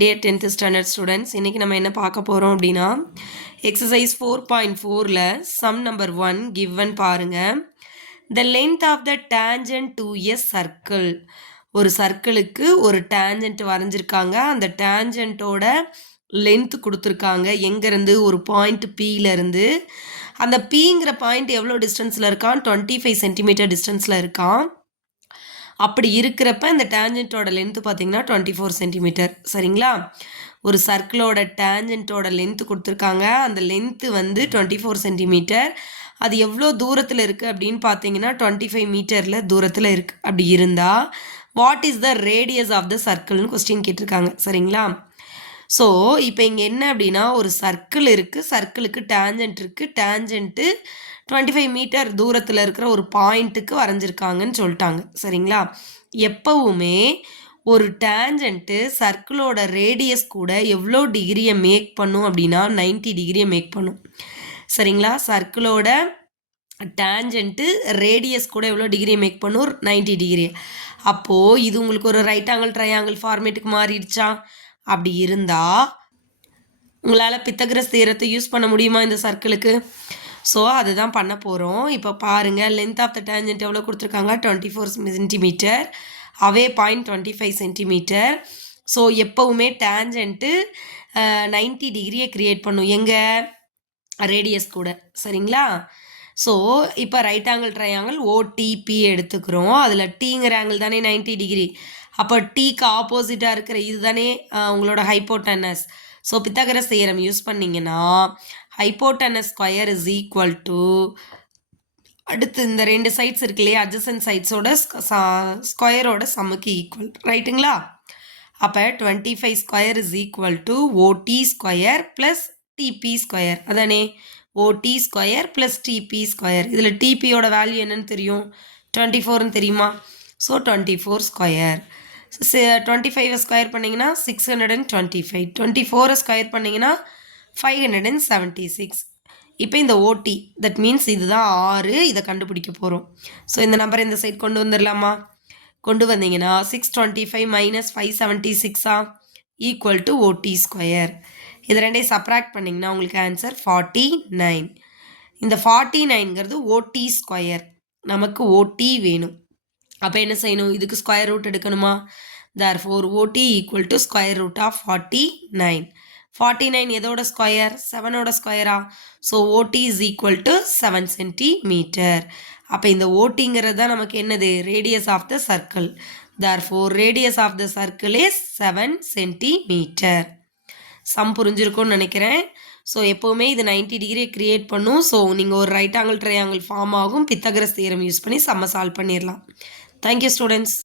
Dear 10th standard students, இன்னைக்கு நம்ம என்ன பார்க்க போறோம் அப்படின்னா exercise 4.4ல sum number 1 given பாருங்க. The length of the tangent to a circle. ஒரு சர்க்கிளுக்கு ஒரு டேஞ்சன்ட் வரைஞ்சிருக்காங்க. அந்த டேஞ்சன்ட்டோட லென்த் கொடுத்துருக்காங்க. எங்கேருந்து ஒரு பாயிண்ட் பியில் இருந்து அந்த பிங்கிற பாயிண்ட் எவ்வளோ டிஸ்டன்ஸில் இருக்கான், 25 சென்டிமீட்டர் டிஸ்டன்ஸில் இருக்கான். அப்படி இருக்கிறப்ப இந்த டேஞ்சன்ட்டோட லென்த்து பார்த்தீங்கன்னா 24 சென்டிமீட்டர். சரிங்களா? ஒரு சர்க்கிளோட டேஞ்சன்ட்டோட லென்த்து கொடுத்துருக்காங்க. அந்த லென்த்து வந்து 24 சென்டிமீட்டர். அது எவ்வளோ தூரத்தில் இருக்குது அப்படின்னு பார்த்தீங்கன்னா 25 மீட்டரில் தூரத்தில் இருக்குது. அப்படி இருந்தால் what is the radius of the சர்க்கிள்னு கொஸ்டின் கேட்டிருக்காங்க. சரிங்களா? ஸோ இப்போ இங்கே என்ன அப்படின்னா ஒரு சர்க்கிள் இருக்குது, சர்க்கிளுக்கு டேஞ்சன்ட் இருக்குது, டேஞ்சன்ட்டு 25 மீட்டர் தூரத்தில் இருக்கிற ஒரு பாயிண்ட்டுக்கு வரைஞ்சிருக்காங்கன்னு சொல்லிட்டாங்க. சரிங்களா? எப்பவுமே ஒரு டேஞ்சன்ட்டு சர்க்கிளோட ரேடியஸ் கூட எவ்வளோ டிகிரியை மேக் பண்ணும் அப்படின்னா 90 டிகிரியை மேக் பண்ணும். சரிங்களா? சர்க்கிளோட டேஞ்சன்ட்டு ரேடியஸ் கூட எவ்வளோ டிகிரியை மேக் பண்ணும், 90 டிகிரி. அப்போது இது உங்களுக்கு ஒரு ரைட் ஆங்கிள் ட்ரையாங்கிள் ஃபார்மேட்டுக்கு மாறிடுச்சா? அப்படி இருந்தால் உங்களால் பித்தகரஸ் தியரத்தை யூஸ் பண்ண முடியுமா இந்த சர்க்கிளுக்கு? ஸோ அதுதான் பண்ண போகிறோம். இப்போ பாருங்கள், லென்த் ஆஃப் த டேஞ்சன்ட் எவ்வளோ கொடுத்துருக்காங்க, 24 சென்டிமீட்டர். அவே பாயிண்ட் 25 சென்டிமீட்டர். ஸோ எப்போவுமே டேஞ்சன்ட்டு 90 டிகிரியை க்ரியேட் பண்ணும் எங்கள் ரேடியஸ் கூட. சரிங்களா? ஸோ இப்போ ரைட் ஆங்கிள் ட்ரையாங்கிள் ஓடிபி எடுத்துக்கிறோம். அதில் டீங்கிற ஆங்கிள் தானே 90 டிகிரி. அப்போ டீக்கு ஆப்போசிட்டாக இருக்கிற இது தானே உங்களோட hypotenuse. So Pythagoras theorem use பண்ணிங்கன்னா hypotenuse square is equal to, அடுத்து இந்த ரெண்டு சைட்ஸ் இருக்கு இல்லையா, அட்ஜசன்ட் சைட்ஸோட ஸ்கொயரோட சம்முக்கு ஈக்குவல். ரைட்டுங்களா? அப்போ 25 ஸ்கொயர் இஸ் ஈக்குவல் டு ஓடி ஸ்கொயர் ப்ளஸ் டிபி ஸ்கொயர். அதானே ஓடி ஸ்கொயர் ப்ளஸ் டிபி ஸ்கொயர். இதில் டிபியோட வேல்யூ என்னன்னு தெரியும், 24ன்னு தெரியுமா? So 24 square. 25 ஸ்கொயர் பண்ணிங்கன்னா 625, 24 ஸ்கொயர் பண்ணிங்கன்னா 576. இப்போ இந்த ஓடி தட் மீன்ஸ் இதுதான் 6. இதை கண்டுபிடிக்க போகிறோம். ஸோ இந்த நம்பரை இந்த சைட் கொண்டு வந்துடலாமா? கொண்டு வந்தீங்கன்னா 625 மைனஸ் 576 ஈக்குவல் டு ஓடி ஸ்கொயர். இது ரெண்டையும் சப்ராக்ட் பண்ணிங்கன்னா உங்களுக்கு ஆன்சர் 49. இந்த 49ங்கிறது ஓடி ஸ்கொயர். நமக்கு ஓடி வேணும். அப்போ என்ன செய்யணும், இதுக்கு ஸ்கொயர் ரூட் எடுக்கணுமா? therefore O D equal to square root of 49. 49 எதோட ஸ்கொயர், 7ஓட ஸ்கொயரா? So O D is equal to 7 centimetre. அப்போ இந்த ஓட்டிங்கிறது தான் நமக்கு என்னது, radius of the circle. therefore radius of the circle is 7 centimetre. Sum புரிஞ்சிருக்கும்னு நினைக்கிறேன். ஸோ எப்போவுமே இது 90 டிகிரி க்ரியேட் பண்ணும். ஸோ நீங்கள் ஒரு ரைட் ஆங்கிள் ட்ரையாங்கிள் ஃபார்ம் ஆகும். பித்தகரஸ் தியரம் யூஸ் பண்ணி சம்ம சால்வ் பண்ணிடலாம். Thank you students.